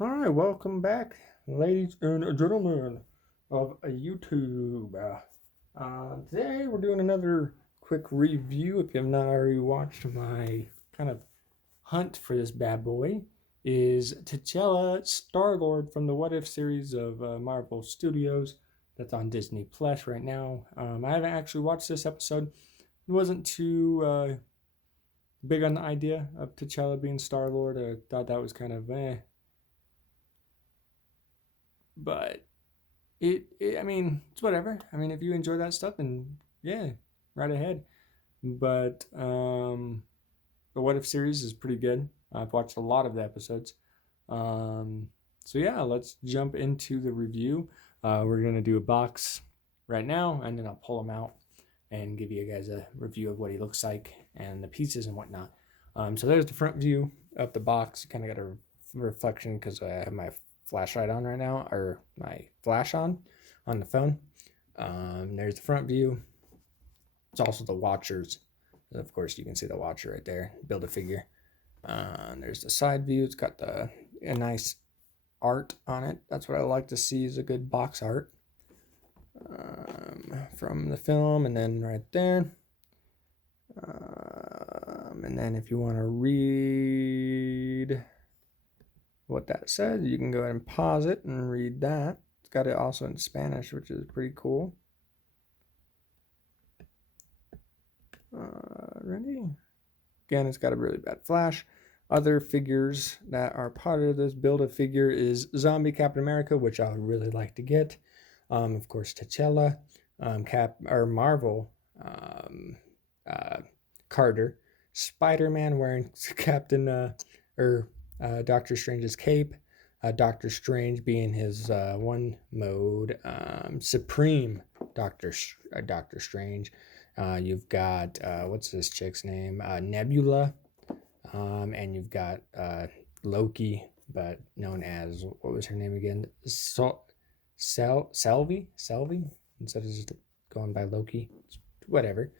Hi, welcome back, ladies and gentlemen of YouTube. Today we're doing another quick review. If you have not already watched my kind of hunt for this bad boy, is T'Challa Star-Lord from the What If series of Marvel Studios. That's on Disney Plus right now. I haven't actually watched this episode. It wasn't too big on the idea of T'Challa being Star-Lord. I thought that was kind of but I mean, it's whatever. I mean, if you enjoy that stuff, then yeah, right ahead. But the What If series is pretty good. I've watched a lot of the episodes. Um, so yeah, let's jump into the review. We're gonna do a box right now, and then I'll pull them out and give you guys a review of what he looks like and the pieces and whatnot. So there's the front view of the box. Kind of got a reflection because I have my flashlight on right now, or my flash on the phone. There's the front view. It's also the watchers. Of course, you can see the watcher right there. Build a figure. There's the side view. It's got a nice art on it. That's what I like to see, is a good box art from the film. And then right there. And then if you want to read what that says, you can go ahead and pause it and read that. It's got it also in Spanish, which is pretty cool. Ready? Again, it's got a really bad flash. Other figures that are part of this Build-A-Figure is Zombie Captain America, which I would really like to get. Of course, T'Challa, Marvel, Carter, Spider-Man wearing Doctor Strange's cape. Doctor Strange being his one mode, Supreme Doctor Strange. You've got what's this chick's name? Nebula, and you've got Loki, but known as, what was her name again? Selvi instead of just going by Loki. Whatever,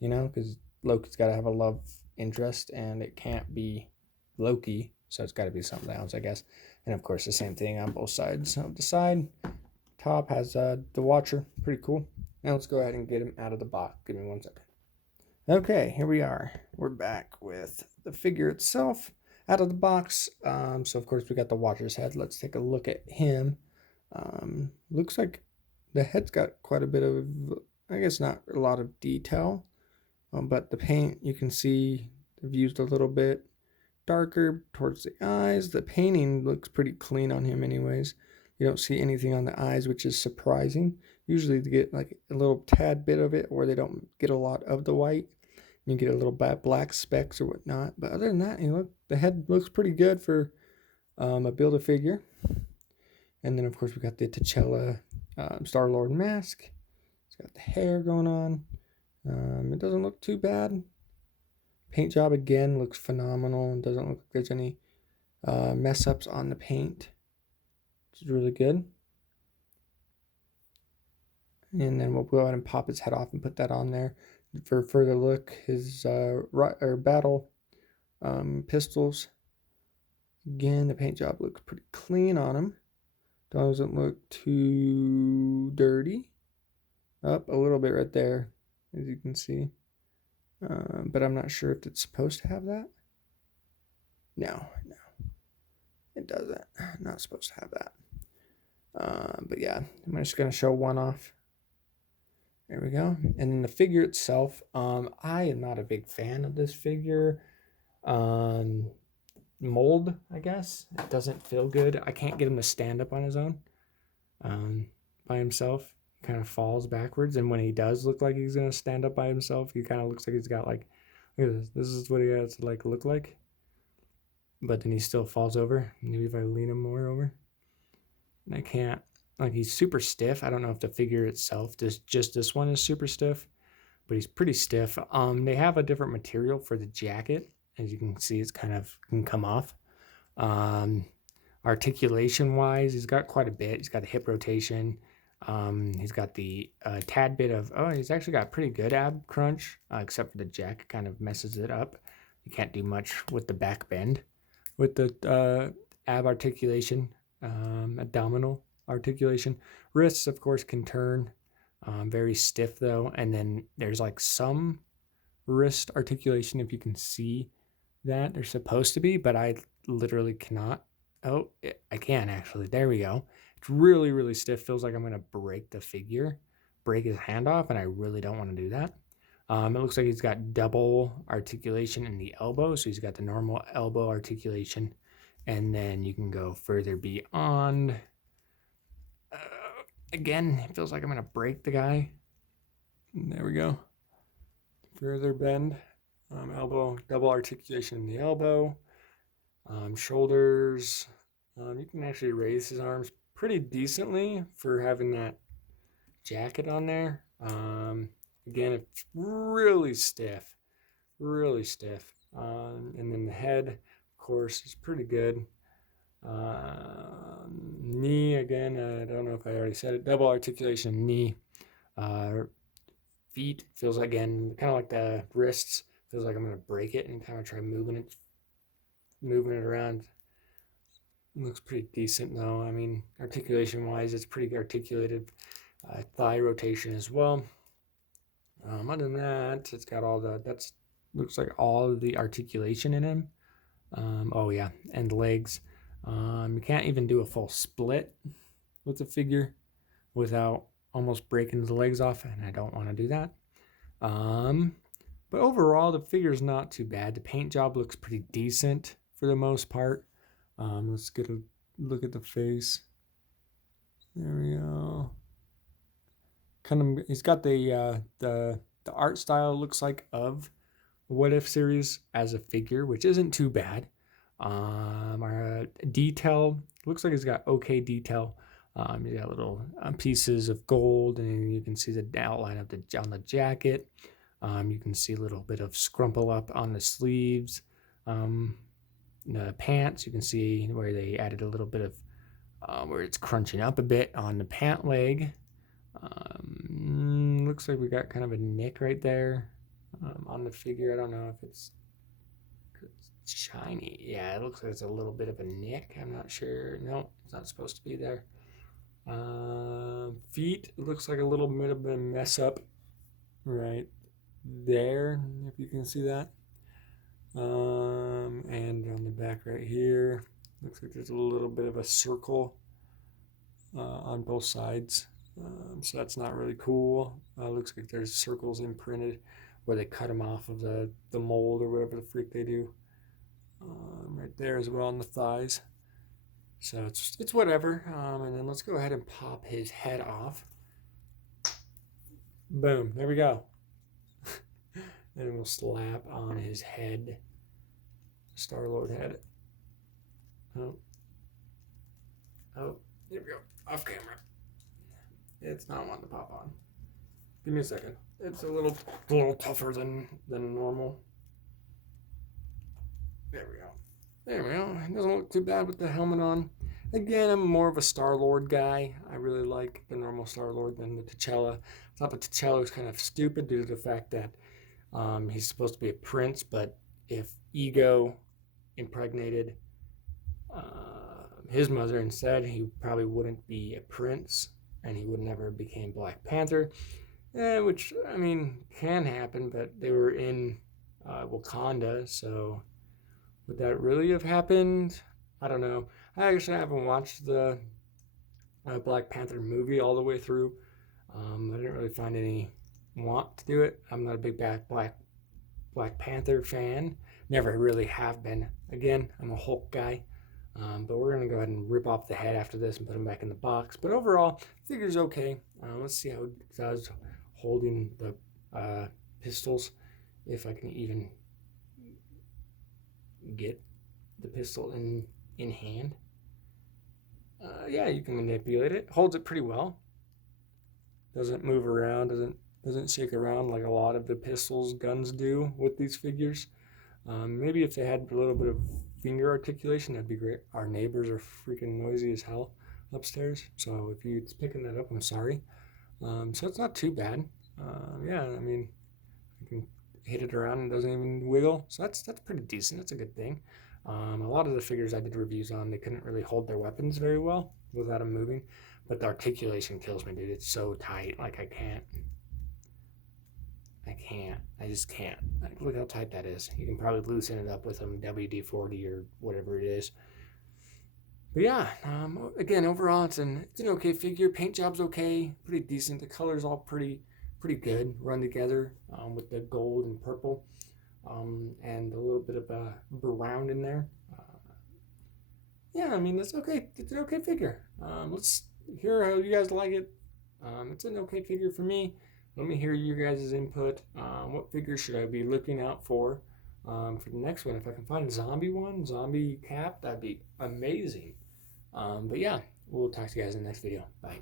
because Loki's got to have a love interest, and it can't be Loki, so it's got to be something else, I guess. And of course, the same thing on both sides of the side. Top has the Watcher, pretty cool. Now let's go ahead and get him out of the box. Give me 1 second. Okay, here we are. We're back with the figure itself out of the box. So of course we got the Watcher's head. Let's take a look at him. Looks like the head's got quite a bit of, I guess not a lot of detail, but the paint, you can see they've used a little bit darker towards the eyes. The painting looks pretty clean on him anyways. You don't see anything on the eyes, which is surprising. Usually they get like a little tad bit of it, or they don't get a lot of the white. You get a little black specks or whatnot. But other than that, the head looks pretty good for a Build-A-Figure. And then of course we got the T'Challa Star-Lord mask. It's got the hair going on. It doesn't look too bad. Paint job again looks phenomenal. It doesn't look like there's any mess ups on the paint. It's really good. And then we'll go ahead and pop his head off and put that on there for further look. His battle pistols. Again, the paint job looks pretty clean on him. Doesn't look too dirty. Up a little bit right there, as you can see. But I'm not sure if it's supposed to have that. No, it doesn't. Not supposed to have that. But yeah, I'm just going to show one off. There we go. And then the figure itself, I am not a big fan of this figure. Mold, I guess. It doesn't feel good. I can't get him to stand up on his own. By himself. Kind of falls backwards. And when he does look like he's going to stand up by himself, he kind of looks like he's got like, look at this. This is what he has to like look like. But then he still falls over. Maybe if I lean him more over. And I can't. Like, he's super stiff. I don't know if the figure itself, just this one is super stiff, but he's pretty stiff. They have a different material for the jacket. As you can see, it's kind of can come off. Articulation wise, he's got quite a bit. He's got a hip rotation. He's got the tad bit of, he's actually got pretty good ab crunch, except for the jack. It kind of messes it up. You can't do much with the back bend with the ab articulation, abdominal articulation. Wrists, of course, can turn very stiff though, and then there's like some wrist articulation, if you can see that. They're supposed to be, but I literally cannot. Oh, I can actually. There we go. It's really, really stiff. Feels like I'm going to break the figure, break his hand off, and I really don't want to do that. It looks like he's got double articulation in the elbow. So he's got the normal elbow articulation, and then you can go further beyond. Again, it feels like I'm going to break the guy. There we go. Further bend. Elbow, double articulation in the elbow. Shoulders. You can actually raise his arms pretty decently for having that jacket on there. Again, it's really stiff. Really stiff. And then the head, of course, is pretty good. Knee, again, I don't know if I already said it. Double articulation knee. Feet, feels like, again, kind of like the wrists. Feels like I'm going to break it and kind of try moving it around. It looks pretty decent though. I mean, articulation wise, it's pretty articulated. Thigh rotation as well. Other than that, it's got all looks like all of the articulation in him. Oh yeah, and legs. You can't even do a full split with the figure without almost breaking the legs off, and I don't want to do that. But overall, the figure's not too bad. The paint job looks pretty decent for the most part. Let's get a look at the face. There we go. Kind of, he's got the art style looks like of the What If series as a figure, which isn't too bad. Our detail looks like he's got okay detail. He's got little pieces of gold, and you can see the outline of on the jacket. You can see a little bit of scrumple up on the sleeves. The pants, you can see where they added a little bit of where it's crunching up a bit on the pant leg. Looks like we got kind of a nick right there on the figure. I don't know if it's shiny. Yeah, it looks like it's a little bit of a nick. I'm not sure. No, it's not supposed to be there. Feet, it looks like a little bit of a mess up right there, if you can see that. And on the back right here, looks like there's a little bit of a circle on both sides. So that's not really cool. Looks like there's circles imprinted where they cut them off of the mold or whatever the freak they do. Right there as well on the thighs. So it's whatever. And then let's go ahead and pop his head off. Boom, there we go. And we'll slap on his head. Star-Lord head. Oh, there we go. Off camera. It's not wanting to pop on. Give me a second. It's a little tougher than normal. There we go. There we go. It doesn't look too bad with the helmet on. Again, I'm more of a Star-Lord guy. I really like the normal Star-Lord than the T'Challa. I thought the T'Challa was kind of stupid due to the fact that he's supposed to be a prince, but if Ego impregnated his mother instead, he probably wouldn't be a prince, and he would never became Black Panther, which, I mean, can happen, but they were in Wakanda, so would that really have happened? I don't know. I actually haven't watched the Black Panther movie all the way through. I didn't really find any want to do it. I'm not a big Black Panther fan. Never really have been. Again, I'm a Hulk guy. But we're going to go ahead and rip off the head after this and put him back in the box. But overall, figure's okay. Let's see how it does holding the pistols. If I can even get the pistol in hand. Yeah, you can manipulate it. Holds it pretty well. Doesn't move around. Doesn't shake around like a lot of the pistols, guns do with these figures. Maybe if they had a little bit of finger articulation, that'd be great. Our neighbors are freaking noisy as hell upstairs, so if you're picking that up, I'm sorry. So it's not too bad. Yeah, I mean, you can hit it around and it doesn't even wiggle, so that's pretty decent. That's a good thing. A lot of the figures I did reviews on, they couldn't really hold their weapons very well without them moving. But the articulation kills me, dude. It's so tight. Like, I just can't. Like, look how tight that is. You can probably loosen it up with some WD-40 or whatever it is. But yeah, again, overall, it's an okay figure. Paint job's okay, pretty decent. The color's all pretty good, run together with the gold and purple, and a little bit of brown in there. Yeah, I mean, it's okay. It's an okay figure. Let's hear how you guys like it. It's an okay figure for me. Let me hear your guys' input. What figure should I be looking out for the next one? If I can find a zombie cap, that'd be amazing. But yeah, we'll talk to you guys in the next video. Bye.